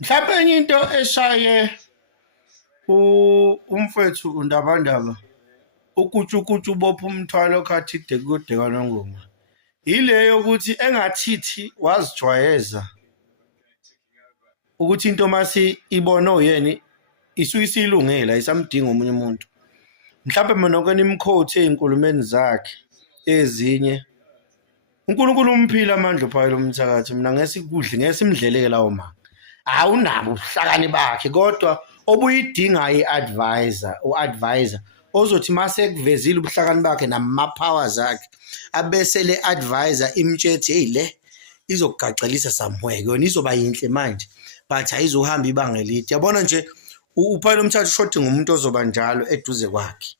Mhlawumbe enye into eshaye umfowethu uNdabandaba ukutshukutshu ubopha umthwalo khathi kude kaNongoma ile yokuthi engathithi wazijwayeza ukuthi into masi ibona oyeni isuke isilungela isamdinga omunye umuntu. Mhlawumbe mina nokweni imquote ezinkulumeni zakhe ezinye uNkulunkulu umphila amandla phakathi lomthakathi mina ngesimdleleke lawo manga awunabo ubuhlakani bakhe kodwa obuyidinga iadvisor uadvisor ozothi mase kuvezile ubuhlakani bakhe nama-powers akhe abese le advisor imtshethi hey le izokugacelisa somewhere yona izoba yinhle manje but ayizohamba ibanga elide. Yabona nje uphayela umthatha ushodi ngumuntu ozoba njalo eduze kwakhe.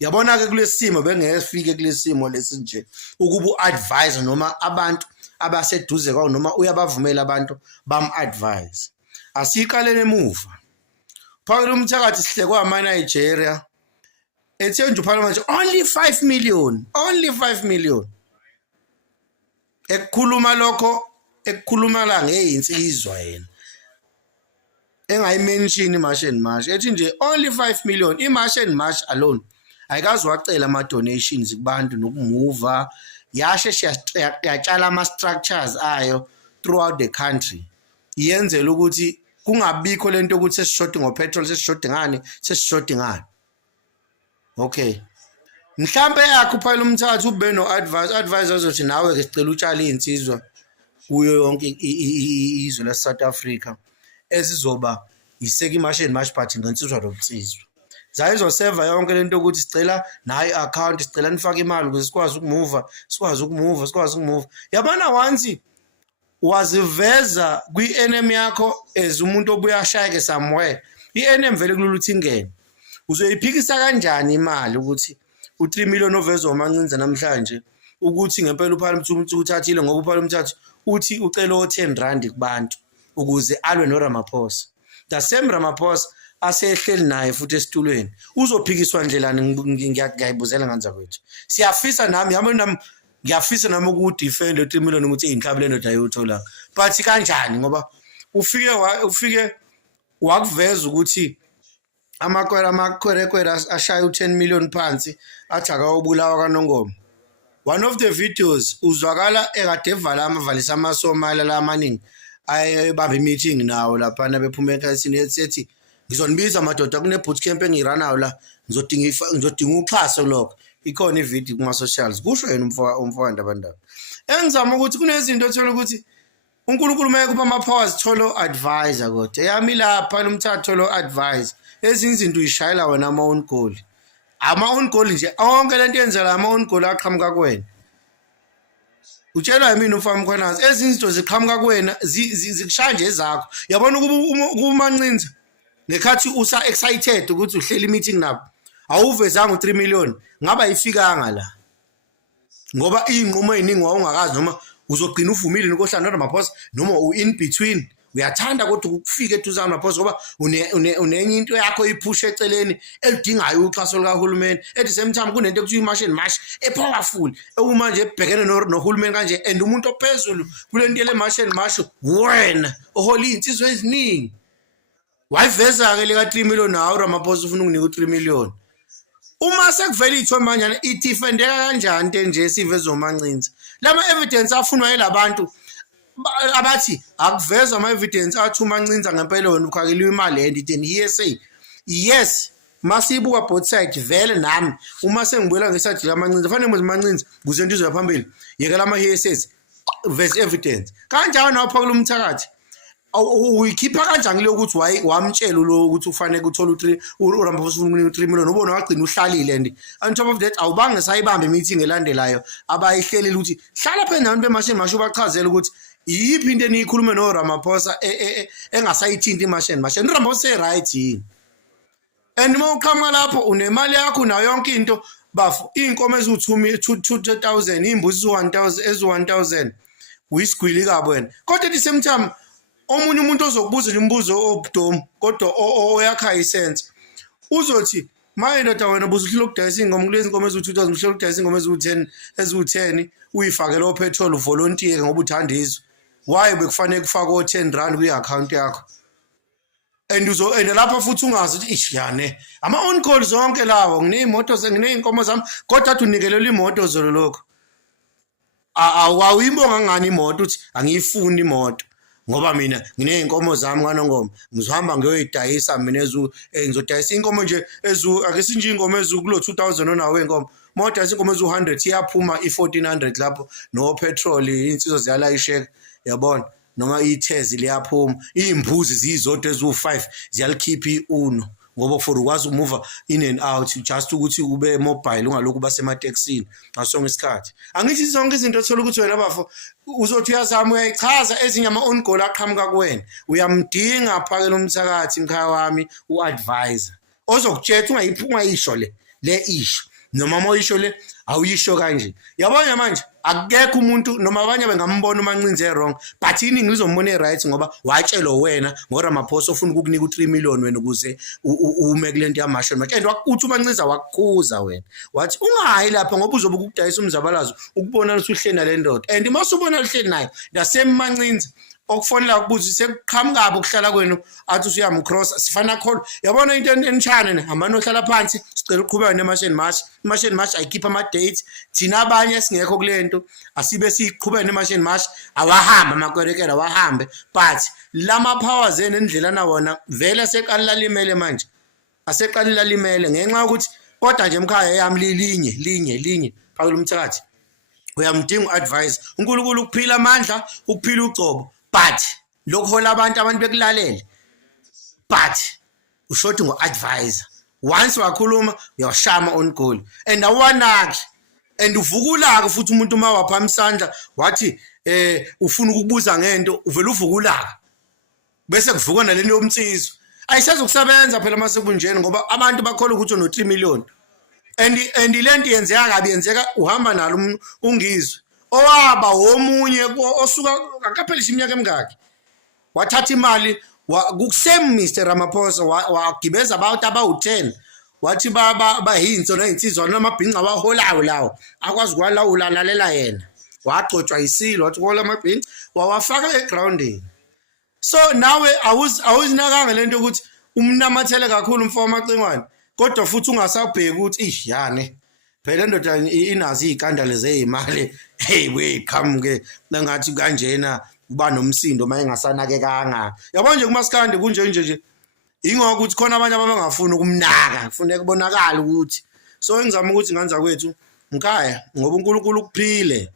Yabona ke kulesimo bengefike kulesimo lesi nje ukuba uadvisor noma abantu abaseduze kwawo noma uyabavumela abantu bam-advise. Asiqalene emuva. Phakathi umthakathi sihlekwa ama-Nigeria ethe nje uphakathi manje only 5 million ekukhuluma lokho ekukhuluma la ngeinsizwa yena engayimention iMarch and March ethi nje only 5 million iMarch and March alone ayikazi wacela ama-donations kubantu nokumuva yasheshe yatshala ama-structures ayo throughout the country yenzela ukuthi kungabikho lento ukuthi sesishode ngopetrol sesishode ngani. Okay, mhlambe yakho phela umthathu ube no-advisor ozothi nawe ke sicela utshale iy'nsizwa kuyo yonke izwe lase-South Africa ezizoba yiseka iMarch and March party ngensizwa nobunsizwa zayizoseva yonke lento ukuthi sicela nayo i-account sicela nifake imali ukuze sikwazi ukumuva. Yabona once waziveza kwi-NM yakho as umuntu obuya ashayeke somewhere i-NM vele kulula ukuthi ingene uzoyiphikisa kanjani imali ukuthi u3 million ovezwa uMancinza namhlanje ukuthi ngempela uPhalamthuthi uthathile ngoba uPhalamthuthi uthi ucela o10 rand kubantu ukuze alwe noRamaphosa. The same Ramaphosa asehleli naye futhi esitulweni uzophikiswa ndlelani ngiyayibuzela nganza kwethu. Siyafisa nami ngiyafisa nami ukudefend u3 million ukuthi inhlabi lento ayothola but kanjani ngoba ufike wakuveza ukuthi amakhwerekhwere ashaya u10 million phansi athi akawubulawa kaNongoma. One of the videos uzwakala ekade evalisa amaSomali la amaningi ayebamba meeting nawo lapha bephuma ekhasini ethi ngizonibiza amadoda kune bootcamp engiranayo la ngizodinga uxhaso lokho ikhona ivideo kuma socials kusho yena umfowanda abandaba engizama ukuthi kunezinto othola ukuthi uNkulunkulu mayekupha ama-powers tholo advisor kodwa yami lapha lomthatho tholo advisor ezinye izinto uyishayela wena ama-own goal nje onke lento yenzela ama-own goal aqhamuka kuwena utshelwa yimina ufama Mkhwanazi ezinye izinto ziqhamuka kuwena zikushaya nje ezakho. Yabona ukuba uMancinza ngekhathi usa excited ukuthi uhleli meeting nabo awuvezanga u3 million ngaba ifikanga la ngoba inqumo eziningi wawungakazi noma uzogcina uvumile nokohlala noRamaphosa noma u-in between uyathanda kodwa ukufika eduze kaMaphosa ngoba unenye into yakho iphusha eceleni elidingayo uxhaso likahulumeni at the same time kunento ekuthiwa iMarch and March epowerful uma nje ebhekene nohulumeni kanje and umuntu ophezulu kule nto le-March and March wena ohola iy'nsizwa eziningi wayiveza-ke leka-3 million nawo uRamaphosa ufuna ukunika u3 million. Uma sekuvela ithombe kanjani idifendeka kanjani into nje sivezwa uMancinza lama-evidence afunwa yilabantu abathi akuvezwa ama-evidence athi uMancinza ngempela wena ukhakeliwe imali and then hearsay. Yes, masiyibuka both side vele nami uma sengibuyela ngeside lakaMancinza fanele manje uMancinza kuze into izoya phambili yekela ama-hearsays verse evidence kanjalo nawo phakela umthakathi uyikhipha kanjani lo ukuthi wamtshela lo ukuthi ufanele uthola uRamaphosa ufuna u3 million ubona wagcina uhlalile and on top of that awubange sayibambe meeting elandelayo abayihlelile ukuthi hlala phe endaweni beMarch and March ubachazela ukuthi yiphi into eniyikhulume noRamaphosa engasayithinta iMarch and March uRamaphosa right yini and uma uqhamuka lapho unemali yakho nayo yonke into bafu inkomo eziwu2000 imbuzi eziwu1000 uyisigwili kabo wena kodwa at the same time omunye umuntu ozokubuza nje umbuzo obudomu kodwa oyakha isense uzothi maye ndoda wena buzuhlelo ukudayisa ingoma kulezi ingoma eziwu2000 uhlelo ukudayisa ingoma eziwu10 uyifakele opetrol uvolunteer ngoba uthanda izwe why bekufanele kufakwe 10 rand kwi-account yakho and lapha futhi ungazi ukuthi ish yane ama-on call zonke lawo nginey'moto nginey'nkomo zami kodwa athi unikelela imoto zolo lokho awuyibonga ngani imoto uthi angiyifuni imoto ngoba mina nginey'nkomo zami kaNongoma ngizohamba ngiyoyidayisa mina ngizodayisa inkomo nje ake sinje inkomo kulo 2000 onawo wenkomo modayisa inkomo ezu-100 iyaphuma i-1400 lapho no petrol insizwa ziyalayisheka yabona noma ithezi liyaphuma iy'mbuzi ziyizodwa ezu-5 ziyalikhipha i-uno ngoba for ukwazi ukumuva in and out just ukuthi ube mobile ungalokhu basematekisini ngasonke isikhathi angithi zonke izinto ethola ukuthi wena bafo uzothi uyazama uyayichaza ezinye ama-on goal aqhamuka kuwena uyamdinga phakela umthakathi mkhaya wami u-advisor ozokutshela ungayisho le isho noma moyisho le awuyisho kanje yabona manje akekho umuntu noma abanye bengambona uMancinze wrong but iningi lizombona right ngoba watshelo wena ngoRamaphosa ufuna ukukunika u3 million wena ukuze ume kulento yamasho manje and wakuthi uMancinze wakukhuza wena wathi ungayi lapha ngoba uzobe ukudayisa umzabalazo ukubona usuhleli nale ndoda and masubona uhleli nayo naseMancinze okufonela ukubuza sekuqhamuka ukuhlala kwenu athi usuyamcross sifana call yabona into enchane amano ohlala phansi sicela uqhubeka nemashini mash ayikhipha ama dates thina abanye singekho kulento asibe siqhubeka nemashini mash awahamba amakwerekela wahambe but lama powers enendlela wona vele seqala limele manje aseqala limele ngenxa ukuthi kodwa nje emkhaya yami linye phakela umthakathi uyamdinga uadvise uNkulunkulu ukuphila amandla ukuphila ucobo but lokhola abantu bekulalele but ushothi ngo-advisor once wakhuluma uyashama on goal and awanaki and uvukulaka futhi umuntu uma waphama isandla wathi ufuna ukukubuza ngento uvela uvukulaka bese kuvuka naleni yomtsizwa ayisezokusebenza phela masekunjeni ngoba abantu bakholwa ukuthi uno3 million and lento yenzeka kabi yenzeka uhamba nalo ungizwe owaba womunye osuka akaphelisha iminyaka emingaki wathatha imali kusem Mr Ramaphosa wagibeza abantu abawu10 wathi bahinso nezinsizwa namabhinqa awaholayo lawo akwazi kwalawula lalela yena wagcotshwa isilo wathi kola amabhinqa wawafaka egroundini so nawe awuzinakanga lento ukuthi umnamathele kakhulu umfo wamacingwane kodwa futhi ungasabheki ukuthi ish yane phela ndoda inazi izikandale zezimali hey we qhamuke nangathi kanjena uba nomsindo maye ngasanakekanga yabona nje kumaskandi kunje nje ingoba ukuthi khona abanye abangafuni ukumnaka kufuneka kubonakala ukuthi so engizama ukuthi nganza kwethu mkhaya ngoba uNkulunkulu ukuphile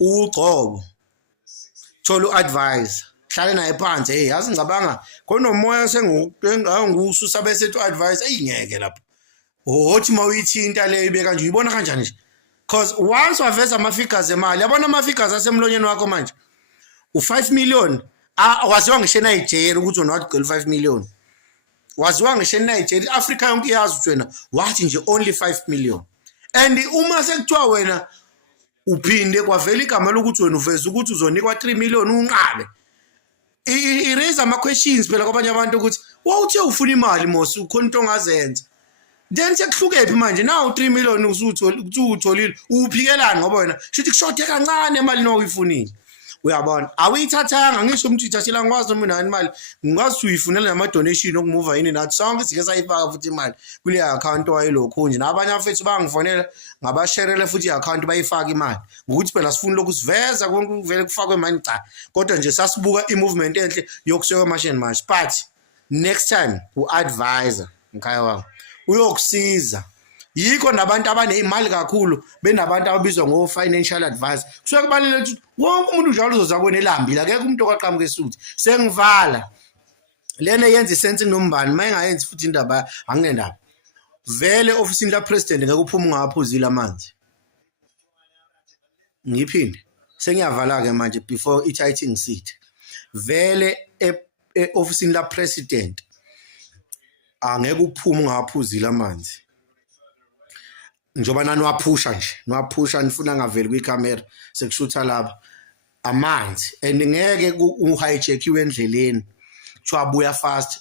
ugcobo thola uadvise hlale naye phansi hey yazi ngicabanga khona umoya sengususa bese to advise ayingeke lapho othi mawuyithinta le ibeka nje uyibona kanjani nje because once waveza ama-figures emali yabona ama-figures asemlonyeni wakho manje u5 million waziwa ngisho eNigeria ukuthi wena wathi 5 million waziwa ngisho eNigeria Africa yonke iyazi ukuthi wena wathi nje only 5 million and uma sekuthiwa wena uphinde kwavela igama lokuthi wena uveza ukuthi uzonikwa 3 million unqabe i-raise ama-questions phela kwabanye abantu ukuthi wawuthe ufuna imali mos ukhona into ongazenza then sekuhlukephi manje nawu 3 million usutholile uphikelani ngoba wena shithi kushode kancane imali noyifunile uyabona awuyithathanga ngisho umuntu ithathela ngikwazi noma unani imali ngikwazi uyifunela nama-donation okumuva yini nathi sonke sike sayifaka futhi imali kule account wayelokhu nje nabanye abafethu bangifonela ngabasherele futhi i-account bayifaka imali ngokuthi phela sifuna lokhu siveza konke kuvele kufakwe imali cha kodwa nje sasibuka i-movement enhle yokuseka mashini manje but next time u-advisor mkhaya wami uyokusiza yikho nabantu abanezimali kakhulu benabantu ababizwa ngo-financial advisor kusuke kubalulekile ukuthi wonke umuntu njalo uzoza kwena elambile akekho umuntu okwaqhamuka esuthi sengivala lena yenza isense kunombani uma engayenzi futhi indaba anginendaba vele ofisini la-president ngeke uphume ungawaphuzile amanzi ngiphinde sengiyavala-ke manje before i-titing seat vele e-ofisini la-president angeke uphume ungawaphuzile amanzi njoba nani waphusha nifuna ngaveli kwicamera sekushutha lapha amanzi and ngeke uhijackiwe endleleni kuthiwa abuya fast